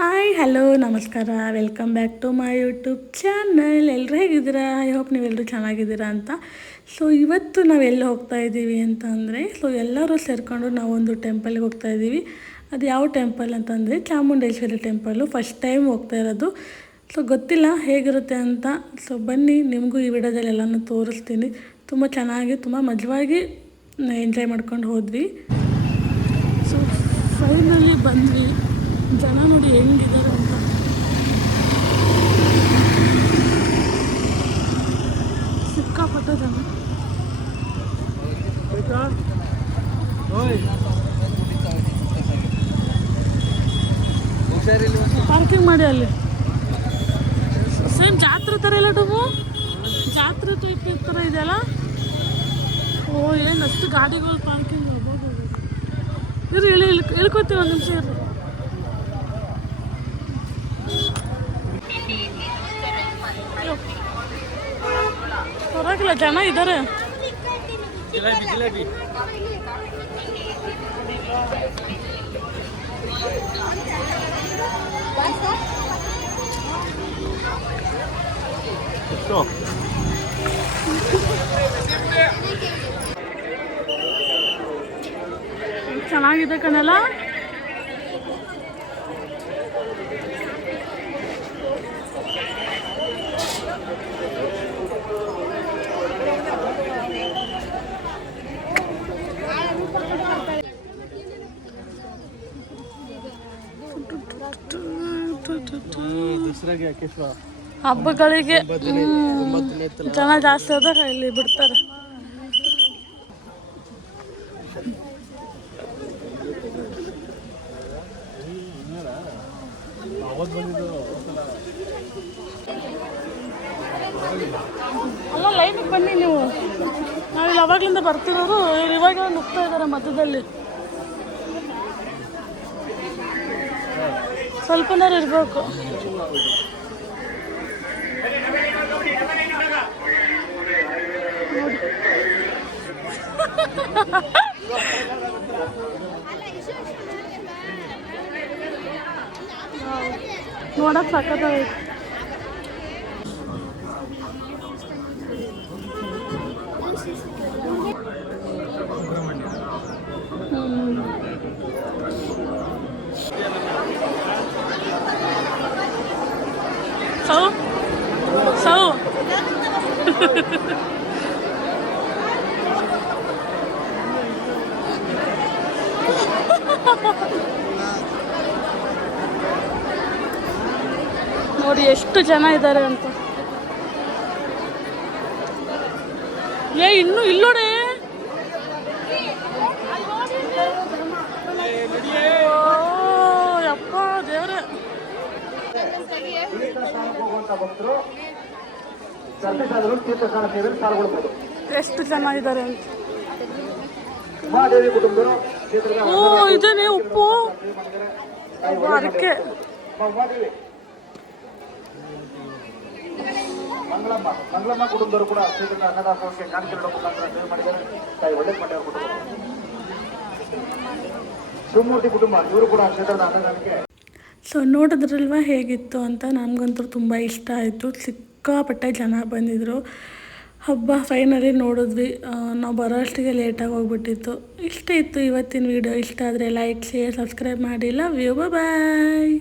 Hi hello ನಮಸ್ಕಾರ. Welcome back to my YouTube channel ಎಲ್ಲರೂ ಹೇಗಿದ್ದೀರಾ? ಐ ಹೋಪ್ ನೀವೆಲ್ಲರೂ ಚೆನ್ನಾಗಿದ್ದೀರಾ ಅಂತ. ಸೊ ಇವತ್ತು ನಾವು ಎಲ್ಲಿ ಹೋಗ್ತಾ ಇದ್ದೀವಿ ಅಂತ ಅಂದರೆ ಸೊ ಎಲ್ಲರೂ ಸೇರಿಕೊಂಡು ನಾವೊಂದು ಟೆಂಪಲ್ಗೆ ಹೋಗ್ತಾ ಇದ್ದೀವಿ. ಅದು ಯಾವ ಟೆಂಪಲ್ ಅಂತಂದರೆ, ಚಾಮುಂಡೇಶ್ವರಿ ಟೆಂಪಲ್ಲು ಫಸ್ಟ್ ಟೈಮ್ ಹೋಗ್ತಾ ಇರೋದು. ಸೊ ಗೊತ್ತಿಲ್ಲ ಹೇಗಿರುತ್ತೆ ಅಂತ. ಸೊ ಬನ್ನಿ, ನಿಮಗೂ ಈ ವಿಡಿಯೋದಲ್ಲಿ ಎಲ್ಲನೂ ತೋರಿಸ್ತೀನಿ. ತುಂಬ ಚೆನ್ನಾಗಿ, ತುಂಬ ಮಜವಾಗಿ ಎಂಜಾಯ್ ಮಾಡ್ಕೊಂಡು ಹೋದ್ವಿ. ಸೊ ಫೈನಲಿ ಬಂದ್ವಿ. ಜನ ನೋಡಿ ಹೆಂಗಿದ್ದಾರೆ ಅಂತ. ಸಿಕ್ಕಾಪಟ್ಟೆ ಜನ. ಪಾರ್ಕಿಂಗ್ ಮಾಡಿ ಅಲ್ಲಿ. ಸೇಮ್ ಜಾತ್ರೆ ಥರ ಇಲ್ಲ ಡಬ್ಬು ಜಾತ್ರೆ ಟೈಪ್ ಥರ ಇದೆಯಲ್ಲ? ಓ ಏನು ಅಷ್ಟು ಗಾಡಿಗಳು ಪಾರ್ಕಿಂಗ್ ಇರು ಇಳಿ ಇಳ್ಕೊ ಇಳ್ಕೊತೀವಿ ಒಂದು ನಿಮಿಷ ಇರು. ಹೊರಗಿಲ್ಲ ಜನ ಇದ್ದಾರೆ ಚೆನ್ನಾಗಿದೆ ಕಣಲ್ಲ ಹಬ್ಬಗಳಿಗೆ ಜನ ಜಾಸ್ತಿ ಆದಾಗ ಇಲ್ಲಿ ಬಿಡ್ತಾರೆ. ಅಲ್ಲ ಲೈನಿಗೆ ಬನ್ನಿ ನೀವು. ನಾವಿಲ್ಲಿ ಅವಾಗ್ಲಿಂದ ಬರ್ತಿರೋರು ಇವಾಗ ನುಗ್ತಾ ಇದ್ದಾರೆ ಮಧ್ಯದಲ್ಲಿ. ಸ್ವಲ್ಪನಾರು ಇರಬೇಕು. ನೋಡಕ್ ಸಕ್ಕತ್ತಾಗೈತೆ ನೋಡಿ ಎಷ್ಟು ಜನ ಇದ್ದಾರೆ ಅಂತ. ಏ ಇನ್ನು ಇಲ್ಲೋಡೆ ಅಪ್ಪ ದೇವ್ರೆ. ಎಷ್ಟು ಜನ ಇದ್ದಾರೆ ಅಂತ. ಓ ಇದೇನೆ ಉಪ್ಪು. ಅದಕ್ಕೆ. ಅರಕೆ ಮಂಗಳಮ್ಮ ಮಂಗಳಮ್ಮ ಕುಟುಂಬದವರು ಕೂಡ ಕಾಣಿಕೆ ಮುಖಾಂತರ ಸೇವೆ ಮಾಡಿದ್ದಾರೆ. ತಾಯಿ ಕುಟುಂಬ. ಶಿವಮೂರ್ತಿ ಕುಟುಂಬ ಇವರು ಕೂಡ ಕ್ಷೇತ್ರದ ಅನ್ನದಾನಕ್ಕೆ ಸೊ ನೋಡಿದ್ರಲ್ವ ಹೇಗಿತ್ತು ಅಂತ? ನಮಗಂತೂ ತುಂಬ ಇಷ್ಟ ಆಯಿತು. ಸಿಕ್ಕಾಪಟ್ಟೆ ಜನ ಬಂದಿದ್ದರು ಹಬ್ಬ ಫೈನಲಿ ನೋಡಿದ್ವಿ. ನಾವು ಬರೋ ಅಷ್ಟಿಗೆ ಲೇಟಾಗಿ ಹೋಗ್ಬಿಟ್ಟಿತ್ತು. ಇಷ್ಟ ಇತ್ತು ಇವತ್ತಿನ ವಿಡಿಯೋ ಇಷ್ಟ ಆದರೆ ಲೈಕ್ ಶೇರ್ ಸಬ್ಸ್ಕ್ರೈಬ್ ಮಾಡಿ. Love you bye